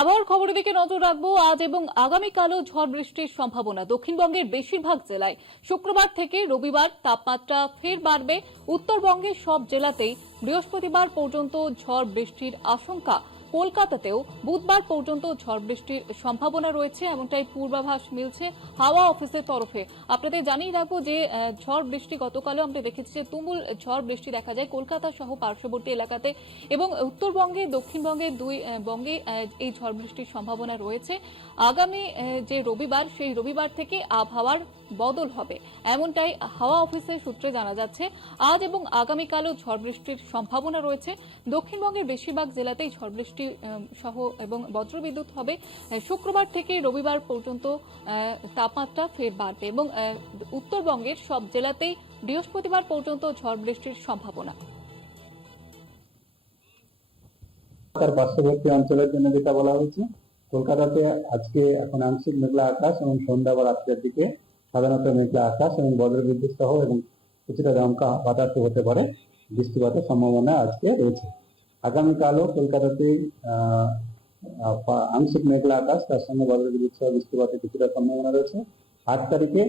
আবহাওয়ার খবরের দিকে নজর রাখবো। আজ এবং আগামীকালও ঝড় বৃষ্টির সম্ভাবনা দক্ষিণবঙ্গের বেশিরভাগ জেলায়। শুক্রবার থেকে রবিবার তাপমাত্রা ফের বাড়বে। উত্তরবঙ্গের সব জেলাতেই বৃহস্পতিবার পর্যন্ত ঝড় বৃষ্টির আশঙ্কা। কলকাতাতেও বুধবার পর্যন্ত ঝড় বৃষ্টির সম্ভাবনা রয়েছে, এমনটাই পূর্বাভাস মিলছে হাওয়া অফিসের তরফে। আপনাদের জানিয়ে রাখবো যে ঝড় বৃষ্টি গতকালও আমরা দেখেছি যে তুমুল ঝড় বৃষ্টি দেখা যায় কলকাতা সহ পার্শ্ববর্তী এলাকাতে, এবং উত্তরবঙ্গে দক্ষিণবঙ্গে দুই বঙ্গে এই ঝড় বৃষ্টির সম্ভাবনা রয়েছে। আগামী যে রবিবার, সেই রবিবার থেকে আবহাওয়ার বদল হবে, এমনটাই হাওয়া অফিসের সূত্রে জানা যাচ্ছে। আজ এবং আগামীকালও ঝড় বৃষ্টির সম্ভাবনা রয়েছে। দক্ষিণবঙ্গের বেশিরভাগ জেলাতেই ঝড় বৃষ্টি সহ এবং বজ্রবিদ্যুৎ হবে। শুক্রবার থেকে রবিবার পর্যন্ত তাপমাত্রা ফের বাড়বে এবং উত্তরবঙ্গের সব জেলাতেই বৃহস্পতিবার পর্যন্ত ঝড় বৃষ্টির সম্ভাবনা। তার পার্শ্ববর্তী অঞ্চলের জন্য যেটা বলা হয়েছে, কলকাতাতে আজকে এখন আংশিক মেঘলা আকাশ এবং সন্ধ্যা বা রাত্রের দিকে সাধারণত মেঘলা আকাশ এবং বজ্রবিদ্যুৎ সহ এবং কিছুটা দমকা বাতাস হতে পারে, বৃষ্টিপাতের সম্ভাবনা আজকে রয়েছে। আগামীকালও কলকাতাতে আংশিক মেঘলা আকাশ, তার সঙ্গে বজ্রবিদ্যুৎ সহ বৃষ্টিপাতের কিছুটা সম্ভাবনা রয়েছে। 8 তারিখে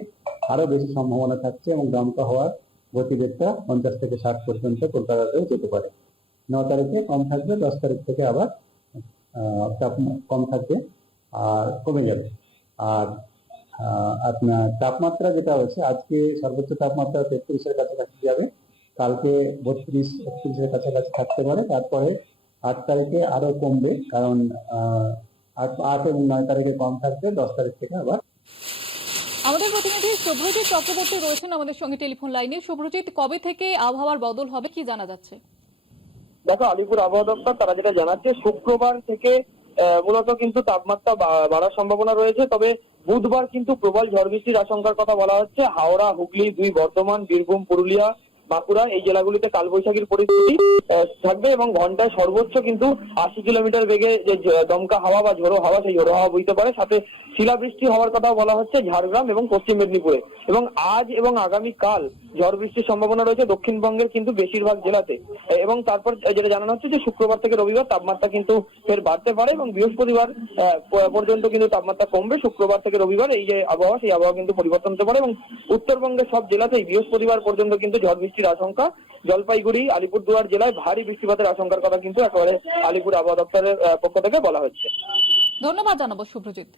আরো বেশি সম্ভাবনা থাকছে এবং দমকা হওয়ার গতিবেগটা 50 থেকে 60 পর্যন্ত কলকাতাতেও যেতে পারে। 9 তারিখে কম থাকবে, 10 তারিখ থেকে আবার কম থাকবে আর কমে যাবে। আর আপনার তাপমাত্রা যেটা হচ্ছে, আজকে সর্বোচ্চ তাপমাত্রা 33-এর কাছাকাছি যাবে, কালকে 32-31-এর কাছাকাছি থাকতে পারে। তারপরে 8 তারিখে আরো কমবে, কারণ 8 এবং 9 তারিখে কম থাকবে, 10 তারিখ থেকে আবার। আমাদের প্রতিনিধি শুভ্রজিৎ চক্রবর্তী রয়েছেন আমাদের সঙ্গে টেলিফোন লাইনে। শুভ্রজিৎ, কবে থেকে আবহাওয়ার বদল হবে, কি জানা যাচ্ছে? দেখো, আলিপুর আবহাওয়া দপ্তর তারা যেটা জানাচ্ছে, শুক্রবার থেকে মূলত কিন্তু তাপমাত্রা বাড়ার সম্ভাবনা রয়েছে। তবে বুধবার কিন্তু প্রবল ঝড় বৃষ্টির আশঙ্কার কথা বলা হচ্ছে। হাওড়া, হুগলি, বর্ধমান, বীরভূম, পুরুলিয়া, বাঁকুড়া এই জেলাগুলিতে কালবৈশাখীর পরিস্থিতি থাকবে এবং ঘন্টায় সর্বোচ্চ কিন্তু 80 কিলোমিটার বেগে যে দমকা হাওয়া বা ঝোড়ো হাওয়া, সেই ঝোড়ো হাওয়া বইতে পারে। সাথে শিলাবৃষ্টি হওয়ার কথাও বলা হচ্ছে ঝাড়গ্রাম এবং পশ্চিম মেদিনীপুরে। এবং আজ এবং আগামীকাল ঝড় বৃষ্টির সম্ভাবনা রয়েছে দক্ষিণবঙ্গের কিন্তু বেশিরভাগ জেলাতে। এবং তারপর যেটা জানানো হচ্ছে যে শুক্রবার থেকে রবিবার তাপমাত্রা কিন্তু ফের বাড়তে পারে এবং বৃহস্পতিবার পর্যন্ত কিন্তু তাপমাত্রা কমবে। শুক্রবার থেকে রবিবার এই যে আবহাওয়া, সেই আবহাওয়া কিন্তু পরিবর্তন হতে পারে এবং উত্তরবঙ্গের সব জেলাতেই বৃহস্পতিবার পর্যন্ত কিন্তু ঝড় বৃষ্টির আশঙ্কা। জলপাইগুড়ি, আলিপুরদুয়ার জেলায় ভারী বৃষ্টিপাতের আশঙ্কার কথা কিন্তু একেবারে আলিপুর আবহাওয়া দপ্তরের পক্ষ থেকে বলা হচ্ছে। ধন্যবাদ জানাবো শুভ্রজিৎ।